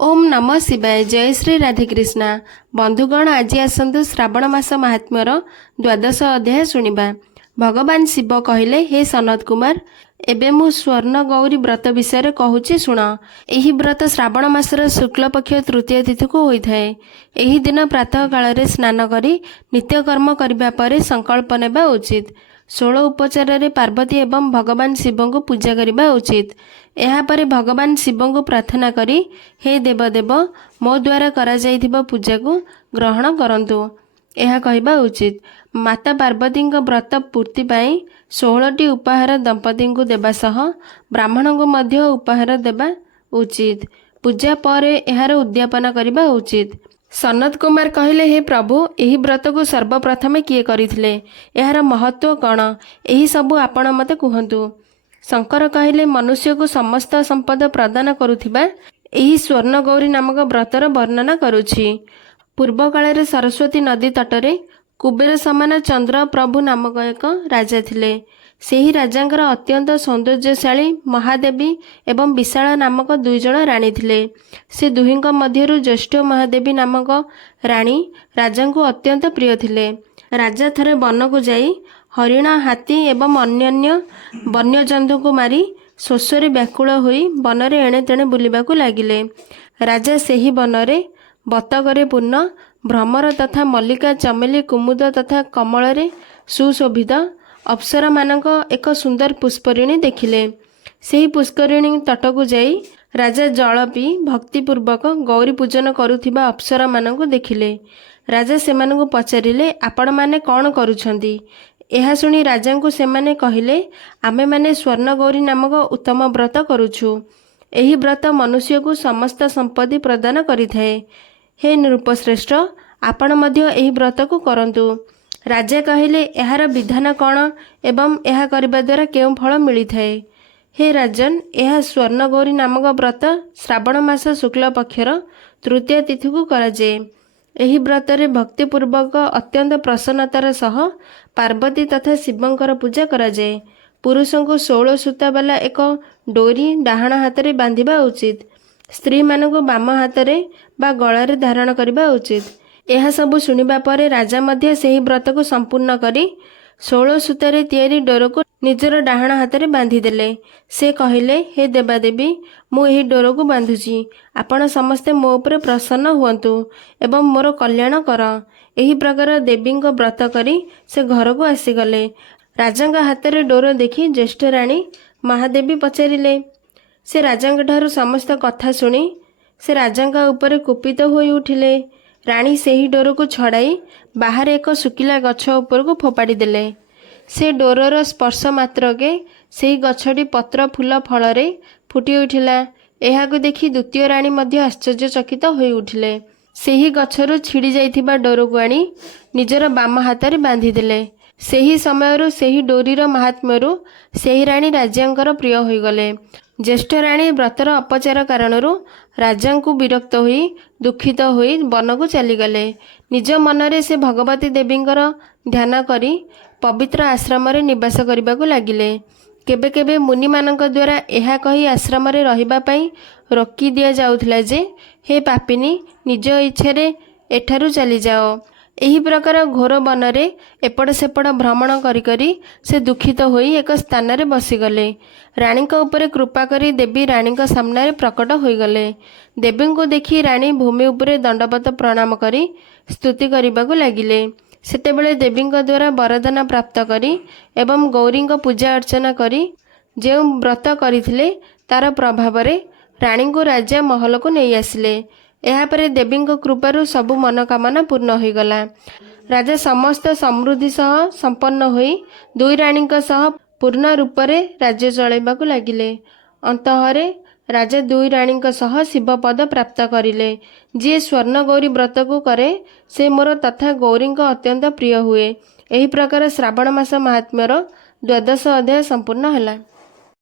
ओम नमः शिवाय। जय श्री राधेकृष्णा। बंधुगण, आज आसतु श्रावण मास महात्म्यर द्वादश अध्याय शुणा। भगवान शिव कहले, हे सनत कुमार, एबे मु स्वर्ण गौरी व्रत विषय कहूची शुण। एही व्रत श्रावण मासर शुक्ल पक्ष तृतीय तिथि को होइथाए। एही दिन प्रातः काल रे स्नान करी नित्यकर्म करिबा परे संकल्प नेबा उचित। 16 उपचार रे पार्वती एवं भगवान शिव को पूजा करने उचित। यापर भगवान शिव को प्रार्थना करी, हे देवदेव, मो द्वारा करा जाइथिबा पूजा को ग्रहण करंतु, यह कहबा उचित। माता पार्वती व्रत पूर्ति पाई 16टी उपहार दंपति को देबा सह ब्राह्मण को मध्य उपहार देबा उचित। पूजा पर यार उद्यापन करबा उचित। सनत कुमार कहले, हे प्रभु, एही व्रत को सर्वप्रथमे किए करिथिले? यार महत्व कौन? एही सबु आपण मते कुहंतु। शंकर कहले, मनुष्य को समस्त संपद प्रदान करुथिबा एही स्वर्ण गौरी नामक व्रतर वर्णना करुछि। पूर्व काल सरस्वती नदी तटरे कुबेर समान चंद्र प्रभु नामक एक राजा थिले। सेही राजांकर अत्यंत सौंदर्यशाली महादेवी एवं विशाल नामक 2 जण राणी थिले। से दुहींक मध्यरु ज्येष्ठ महादेवी नामक राणी राजा को अत्यंत प्रिय थिले। राजा थरे वन को जाई हरिण, हाथी एवं अन्यान्य वन्यजंतु को मारी शोषरे व्याकुल होई बनरे एणे तेणे बुलिबाकू लागिले। राजा सेही बनरे बतकरे पूर्ण भ्रमर तथा मल्लिका, चमेली, कुमुद तथा कमलरे सुशोभित अप्सरा मानक एक सुंदर पुष्परिणी देखिले। सेही पुष्करिणी तटकू जाई राजा जल पी भक्तिपूर्वक गौरी पूजन करुथिबा अप्सरा मानक देखिले। राजा सेमानकु पचारिले, आपण माने कौन करुछंती? यह शुणी राजा को सेमाने कहिले, आमे माने स्वर्ण गौरी नामक उत्तम व्रत करुछु। एही व्रत मनुष्य को समस्त संपत्ति प्रदान करिथाए। हे नृपश्रेष्ठ, आपण मध्य एही व्रत को करंतु। राजा कहिले, एहार विधान कौन एवं यह करबा द्वारा केउं फल मिलिथाए? हे राजन, यह स्वर्ण गौरी नामक व्रत श्रावण मास शुक्ल पक्षर तृतीय तिथि को कराଯାଏ। एही व्रतरे भक्तिपूर्वक अत्यंत प्रसन्नतार सह पार्वती तथा शिवंकर पूजा कराଯାଏ। पुरुषों को 16 सूता वाला एक डोरी डाहाण हाथ में बांधिबा उचित। स्त्री मानक बाम हाथ में बा गलारे धारण करबा उचित। यह सब शुणिबा परे राजा मध्य सेही व्रत को संपूर्ण करी 16 सूतारे तैयारी डोर को निजर डाहाण हाथ में बांधिदेले। से कहले, हे देवादेवी, मु एही डोर को बांधुची। आपण समस्ते मो उपरे प्रसन्न हुअन्तु एवं मोर कल्याण कर। एही प्रकार देवी व्रत करी से घर को आसीगले। राजा हाथ में डोर देखी ज्येष्ठ राणी महादेवी पचारिले। से राजा ठारू समस्त कथा शुणी से राजा उपरे कुपित होई उठिले। राणी सेही डोर को छड़ाई बाहर एक सुकिला गछ उपर को फोपाड़ी देले। से डोरर स्पर्श मात्रके सेही गछटी पत्र फूल फल रे फुटी उठिला। एहाको देखि द्वितीय राणी मध्य आश्चर्यचकित होई उठिले। सेही गछरु छिड़ी जाइथिबा डोर को आनी निजर बाम हाथ रे बांधी देले। सेही समयरु सेही डोरीर महात्म्यरु सेही राणी राजांकर प्रिय होई गले। ज्येष्ठ राणी व्रतर अपचार कारणरू राजा को विरक्त होई दुखित होई वन को चलीगले। निज मनरे से भगवती देवींकर ध्यान करी पवित्र आश्रम रे निवास करने को लगिले। केबे केबे मुनि मानक द्वारा यह कही आश्रम रे रहिबा पई रोकी दिया जाउथला जे, हे पापिनी, निज इच्छा रे एठारु चली जाओ। एही प्रकार घोर बनरे एपट सेपट भ्रमण करी करी से दुखित होई एक स्थान रे बसीगले। रानी को ऊपर कृपा करी देवी रानी को सामने प्रकट होईगले। देवी को देखी रानी भूमि उपरे दंडवत प्रणाम करी स्तुति करने लगिले। सेतेबेले देवी द्वारा वरदान प्राप्त करी एवं गौरी पूजा अर्चना करी जो व्रत करथिले तार प्रभाव रे रानी को राजा महल को नहीं आसिले। यापर देवी कृपारू सबु मनोकामना पूर्ण हो गला। राजा समस्त समृद्धि सह संपन्न होई 2 राणी सह पूर्ण रूप से राज्य चलैबाकू लागिले। अंतःरे राजा 2 राणी सह शिवपद प्राप्त करिले। जी स्वर्ण गौरी व्रत को करे से मोर तथा गौरी अत्यंत प्रिय हुए। एही प्रकार श्रावण मास महात्म्यर द्वादश अध्याय संपूर्ण हला।